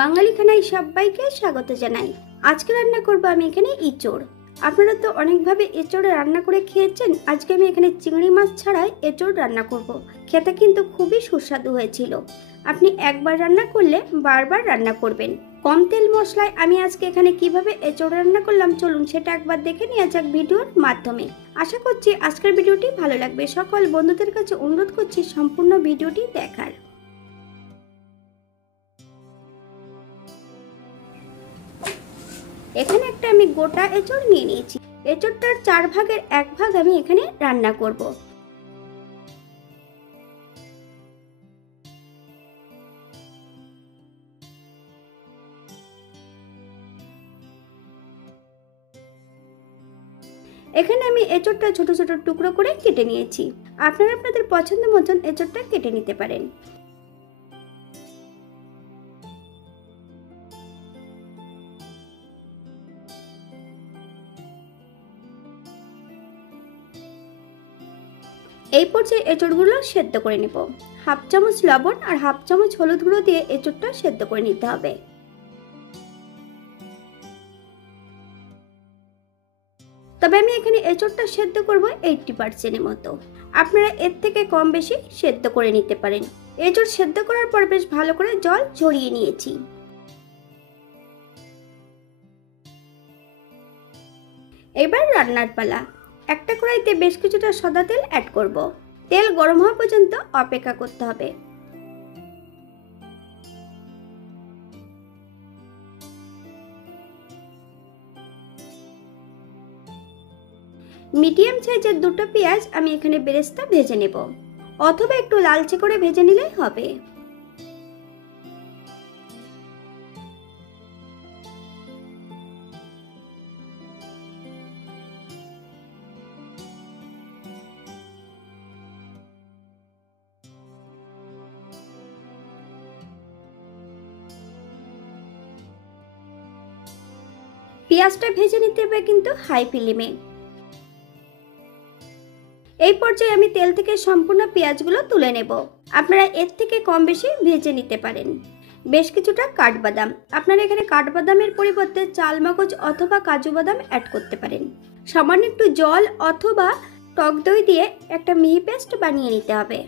বাঙালি খানায় সবাইকে স্বাগত জানাই। আজকে রান্না করব আমি এখানে ইঁচড়। আপনারা তো অনেকভাবে এঁচড় রান্না করে খেয়েছেন। আজকে আমি এখানে চিংড়ি মাছ ছাড়াই এঁচড় রান্না করব। খেতে কিন্তু খুবই সুস্বাদু হয়েছিল। আপনি একবার রান্না করলে বারবার রান্না করবেন। কম তেল মশলায় আমি আজকে এখানে কিভাবে এঁচড় রান্না করলাম চলুন সেটা একবার দেখে নেওয়া যাক ভিডিওর মাধ্যমে। আশা করছি আজকের ভিডিওটি ভালো লাগবে। সকল বন্ধুদের কাছে অনুরোধ করছি সম্পূর্ণ ভিডিওটি দেখার। এখানে একটা আমি গোটা এঁচড় নিয়ে নিয়েছি। এঁচড়টার 4 ভাগের 1 ভাগ আমি এখানে রান্না করব। এখানে আমি এঁচড়টা ছোট ছোট টুকরো করে কেটে নিয়েছি। আপনারা আপনাদের পছন্দ মতন এঁচড়টা কেটে নিতে পারেন। এই পর্যায়ে এঁচড়গুলো সেদ্ধ করে নেব। হাফ চামচ লবণ আর হাফ চামচ হলুদ গুঁড়ো দিয়ে এঁচড়টা সেদ্ধ করে নিতে হবে। তবে আমি এখানে এঁচড়টা সেদ্ধ করব 80% মতো। আপনারা এর থেকে কম বেশি সেদ্ধ করে নিতে পারেন। এঁচড় সেদ্ধ করার পর বেশ ভালো করে জল ঝরিয়ে নিয়েছি। এবার রান্নার পালা। একটা কড়াইতে বেশ কিছুটা সাদা তেল অ্যাড করব। তেল গরম হওয়া পর্যন্ত অপেক্ষা করতে হবে। মিডিয়াম সাইজের দুটো পেঁয়াজ আমি এখানে বেরেস্তা ভেজে নেব, অথবা একটু লালচে করে ভেজে নিলেই হবে। পেঁয়াজটা ভেজে নিতে হবে কিন্তু হাই ফ্লেমে। এই পর্যায়ে আমি তেল থেকে সম্পূর্ণ পেঁয়াজগুলো তুলে নেব। আপনারা এর থেকে কম বেশি ভেজে নিতে পারেন। বেশ কিছুটা কাঠবাদাম, আপনারা এখানে কাঠবাদামের পরিবর্তে চালমগজ অথবা কাজু বাদাম অ্যাড করতে পারেন। সামান্য একটু জল অথবা টক দই দিয়ে একটা মিহি পেস্ট বানিয়ে নিতে হবে।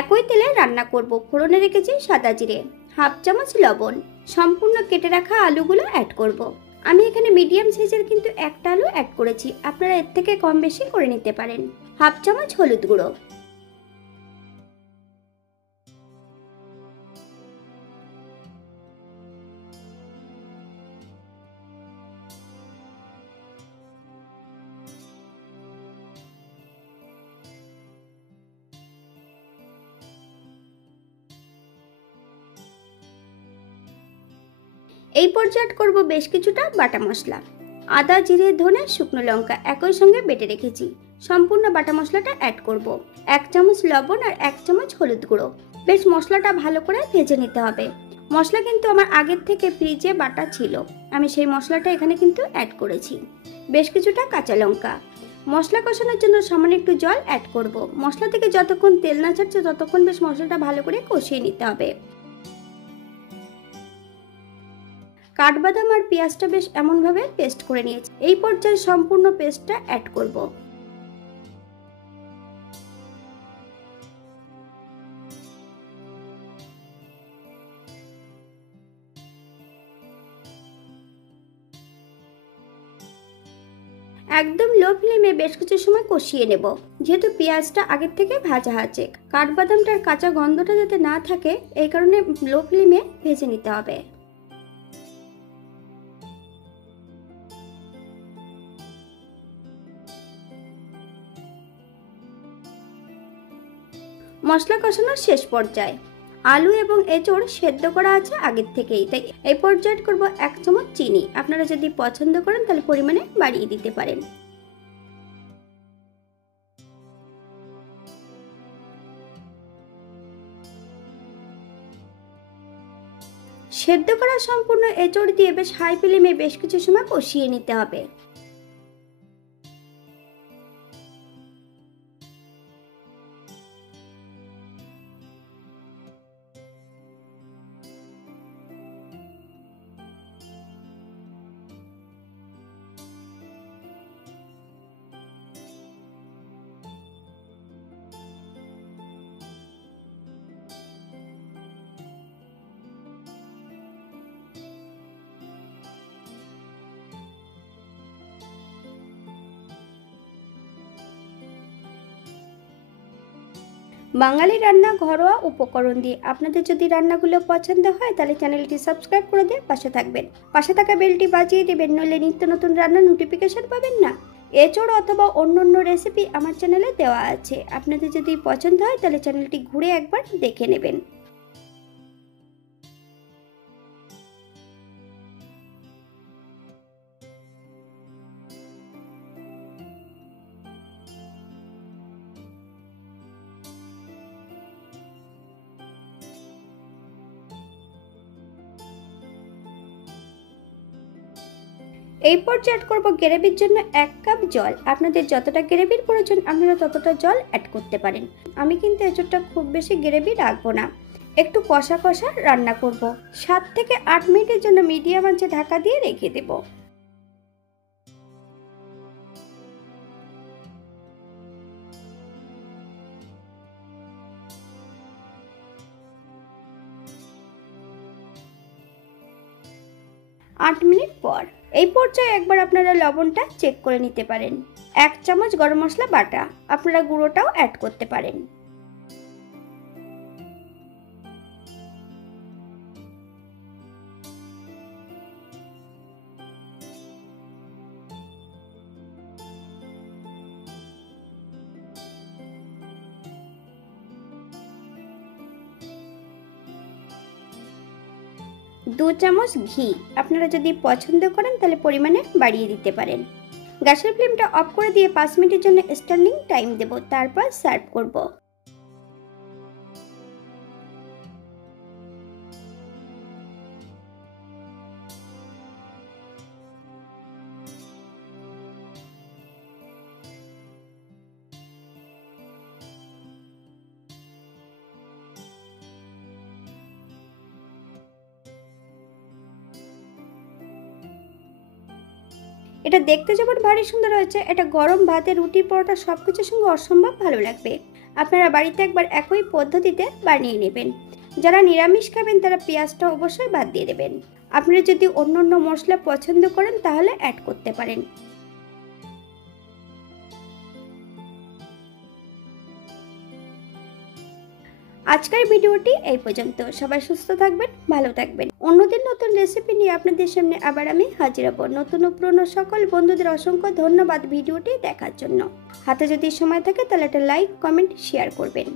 একই তেলে রান্না করব। ফোড়নে রেখেছি সাদা জিরে, হাফ চামচ লবণ, সম্পূর্ণ কেটে রাখা আলুগুলো অ্যাড করব। আমি এখানে মিডিয়াম সাইজের কিন্তু একটা আলু অ্যাড করেছি, আপনারা এর থেকে কম বেশি করে নিতে পারেন। হাফ চামচ হলুদ গুঁড়ো। এই পর্যায়ে অ্যাড করব বেশ কিছুটা বাটা মশলা। আদা, জিরে, ধনে, শুকনো লঙ্কা একই সঙ্গে বেটে রেখেছি। সম্পূর্ণ বাটা মশলাটা অ্যাড করব। 1 চামচ লবণ আর 1 চামচ হলুদ গুঁড়ো। বেশ মশলাটা ভালো করে ভেজে নিতে হবে। মশলা কিন্তু আমার আগের থেকে ফ্রিজে বাটা ছিল, আমি সেই মশলাটা এখানে কিন্তু অ্যাড করেছি। বেশ কিছুটা কাঁচা লঙ্কা। মশলা কষানোর জন্য সামান্য একটু জল অ্যাড করব। মশলা থেকে যতক্ষণ তেল না ছাড়ছে ততক্ষণ বেশ মশলাটা ভালো করে কষিয়ে নিতে হবে। কাঠবাদাম আর পেঁয়াজটা বেশ এমনভাবে পেস্ট করে নিয়েছি। এই পর্যায়ে সম্পূর্ণ পেস্টটা অ্যাড করব। একদম লো ফ্লেমে বেশ কিছু সময় কষিয়ে নেব। যেহেতু পেঁয়াজটা আগের থেকে ভাজা আছে, কাঠবাদামটার কাঁচা গন্ধটা যাতে না থাকে এই কারণে লো ফ্লেমে ভেজে নিতে হবে। মশলা কষানোর শেষ পর্যায়ে আলু এবং এঁচড় সেদ্ধ করা আছে আগের থেকেই, তাই এই পর্যায়ে করব 1 চামচ চিনি। আপনারা যদি পছন্দ করেন তাহলে পরিমাণে বাড়িয়ে দিতে পারেন। সেদ্ধ করা সম্পূর্ণ এঁচড় দিয়ে বেশ হাই ফ্লেমে বেশ কিছু সময় কষিয়ে নিতে হবে। বাঙালি রান্না ঘরোয়া উপকরণ দিয়ে। আপনাদের যদি রান্নাগুলো পছন্দ হয় তাহলে চ্যানেলটি সাবস্ক্রাইব করে দিয়ে পাশে থাকবেন। পাশে থাকা বেলটি বাজিয়ে দেবেন, নইলে নিত্য নতুন রান্নার নোটিফিকেশন পাবেন না। এছাড়া অথবা অন্য রেসিপি আমার চ্যানেলে দেওয়া আছে, আপনাদের যদি পছন্দ হয় তাহলে চ্যানেলটি ঘুরে একবার দেখে নেবেন। এই পর্যায়ে অ্যাড করব গ্রেভির জন্য 1 কাপ জল। আপনাদের যতটা গ্রেভির প্রয়োজন আপনারা ততটা জল অ্যাড করতে পারেন। আমি কিন্তু এঁচোড়টা খুব বেশি গ্রেভি রাখবো না, একটু কষা কষা রান্না করব। 7 থেকে 8 মিনিটের জন্য মিডিয়াম আঁচে ঢাকা দিয়ে রেখে দেব। আট মিনিট পর এই পর্যায়ে একবার আপনারা লবণটা চেক করে নিতে পারেন। 1 চামচ গরম মশলা বাটা, আপনারা গুঁড়োটাও অ্যাড করতে পারেন। দু চামচ ঘি, আপনারা যদি পছন্দ করেন তাহলে পরিমাণে বাড়িয়ে দিতে পারেন। গ্যাসের ফ্লেমটা অফ করে দিয়ে 5 মিনিটের জন্য স্ট্যান্ডিং টাইম দেব, তারপর সার্ভ করব। এটা দেখতে যেমন ভারী সুন্দর হয়েছে, এটা গরম ভাতে, রুটি, পরোটা সবকিছুর সঙ্গে অসম্ভব ভালো লাগবে। আপনারা বাড়িতে একবার একই পদ্ধতিতে বানিয়ে নেবেন। যারা নিরামিষ খাবেন তারা পেঁয়াজটা অবশ্যই বাদ দিয়ে দেবেন। আপনারা যদি অন্য মশলা পছন্দ করেন তাহলে অ্যাড করতে পারেন। আজকের ভিডিওটি এই পর্যন্ত। সবাই সুস্থ থাকবেন, ভালো থাকবেন। অন্যদিন নতুন রেসিপি নিয়ে আপনাদের সামনে আবার আমি হাজির হব। নতুন ও পুরনো সকল বন্ধুদের অসংখ্য ধন্যবাদ ভিডিওটি দেখার জন্য। হাতে যদি সময় থাকে তাহলে একটা লাইক, কমেন্ট, শেয়ার করবেন।